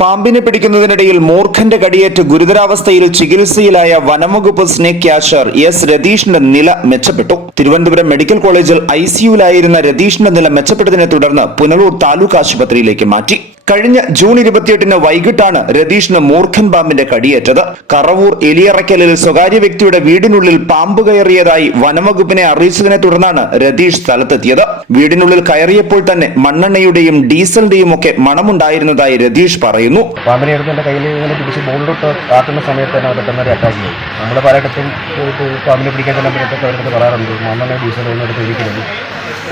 പാമ്പിനെ പിടിക്കുന്നതിനിടയിൽ മൂർഖന്റെ കടിയേറ്റ് ഗുരുതരാവസ്ഥയിൽ ചികിത്സയിലായ വനംവകുപ്പ് സ്നേക് ക്യാഷർ എസ് രതീഷിന്റെ നില മെച്ചപ്പെട്ടു. തിരുവനന്തപുരം മെഡിക്കൽ കോളേജിൽ ഐസിയുലായിരുന്ന രതീഷിന്റെ നില മെച്ചപ്പെട്ടതിനെ തുടർന്ന് പുനലൂർ താലൂക്ക് ആശുപത്രിയിലേക്ക് മാറ്റി. കഴിഞ്ഞ ജൂൺ ഇരുപത്തിയെട്ടിന് വൈകിട്ടാണ് രതീഷിന് മൂർഖൻ പാമ്പിന്റെ കടിയേറ്റത്. കറവൂർ എലിയറയ്ക്കലിൽ സ്വകാര്യ വ്യക്തിയുടെ വീടിനുള്ളിൽ പാമ്പ് കയറിയതായി വനംവകുപ്പിനെ അറിയിച്ചതിനെ തുടർന്നാണ് രതീഷ് സ്ഥലത്തെത്തിയത്. വീടിനുള്ളിൽ കയറിയപ്പോൾ തന്നെ മണ്ണെണ്ണയുടെയും ഡീസലിന്റെയും ഒക്കെ മണമുണ്ടായിരുന്നതായി രതീഷ് പറയുന്നു. പാമ്പിനെ ആക്കുന്ന സമയത്ത് തന്നെ ഒരു പലയിടത്തും പറയാറുണ്ട്.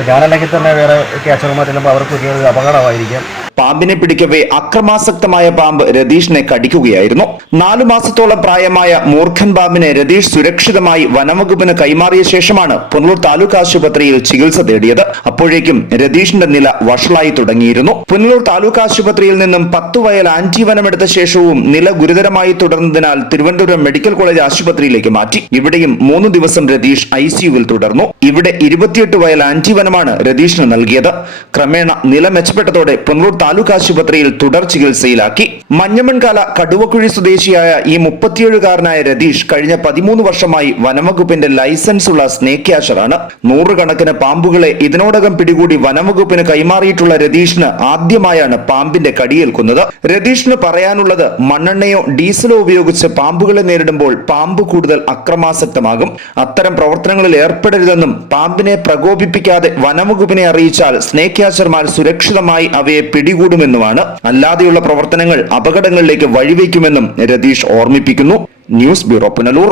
ഞാനല്ലെങ്കിൽ തന്നെ വേറെ ക്യാച്ചർമാർ അവർക്ക് ഒരു അപകടമായിരിക്കാം. പാമ്പിനെ പിടിക്കവേ അക്രമാസക്തമായ പാമ്പ് രതീഷിനെ കടിക്കുകയായിരുന്നു. നാലു മാസത്തോളം പ്രായമായ മൂർഖൻ പാമ്പിനെ രതീഷ് സുരക്ഷിതമായി വനംവകുപ്പിന് കൈമാറിയ ശേഷമാണ് പുനലൂർ താലൂക്ക് ആശുപത്രിയിൽ ചികിത്സ തേടിയത്. അപ്പോഴേക്കും രതീഷിന്റെ നില വഷളായി തുടങ്ങിയിരുന്നു. പുനലൂർ താലൂക്ക് ആശുപത്രിയിൽ നിന്നും പത്തു വയൽ ആന്റിവനമെടുത്ത ശേഷവും നില ഗുരുതരമായി തുടർന്നതിനാൽ തിരുവനന്തപുരം മെഡിക്കൽ കോളേജ് ആശുപത്രിയിലേക്ക് മാറ്റി. ഇവിടെയും മൂന്ന് ദിവസം രതീഷ് ഐസിയുവിൽ തുടർന്നു. ഇവിടെ ഇരുപത്തിയെട്ട് വയൽ ആന്റിവനമാണ് രതീഷിന് നൽകിയത്. ക്രമേണ നില മെച്ചപ്പെട്ടതോടെ പുനലൂർ താലൂക്ക് ആശുപത്രിയിൽ തുടർ ചികിത്സയിലാക്കി. മഞ്ഞമൺകാല കടുവക്കുഴി സ്വദേശിയായ ഈ മുപ്പത്തിയേഴുകാരനായ രതീഷ് കഴിഞ്ഞ പതിമൂന്ന് വർഷമായി വനംവകുപ്പിന്റെ ലൈസൻസ് ഉള്ള സ്നേക് ക്യാഷറാണ്. നൂറുകണക്കിന് പാമ്പുകളെ ഇതിനോടകം പിടികൂടി വനംവകുപ്പിന് കൈമാറിയിട്ടുള്ള രതീഷിന് ആദ്യമായാണ് പാമ്പിന്റെ കടിയേൽക്കുന്നത്. രതീഷിന് പറയാനുള്ളത് മണ്ണെണ്ണയോ ഡീസലോ ഉപയോഗിച്ച് പാമ്പുകളെ നേരിടുമ്പോൾ പാമ്പ് കൂടുതൽ അക്രമാസക്തമാകും. അത്തരം പ്രവർത്തനങ്ങളിൽ ഏർപ്പെടരുതെന്നും പാമ്പിനെ പ്രകോപിപ്പിക്കാതെ വനംവകുപ്പിനെ അറിയിച്ചാൽ സ്നേക് ക്യാച്ചർമാർ സുരക്ഷിതമായി അവയെ പിടികൂടുമെന്നുമാണ് അല്ലാതെയുള്ള പ്രവർത്തനങ്ങൾ അപകടങ്ങളിലേക്ക് വഴിവെക്കുമെന്നും രതീഷ് ഓർമ്മിപ്പിക്കുന്നു. News bureau Punalur.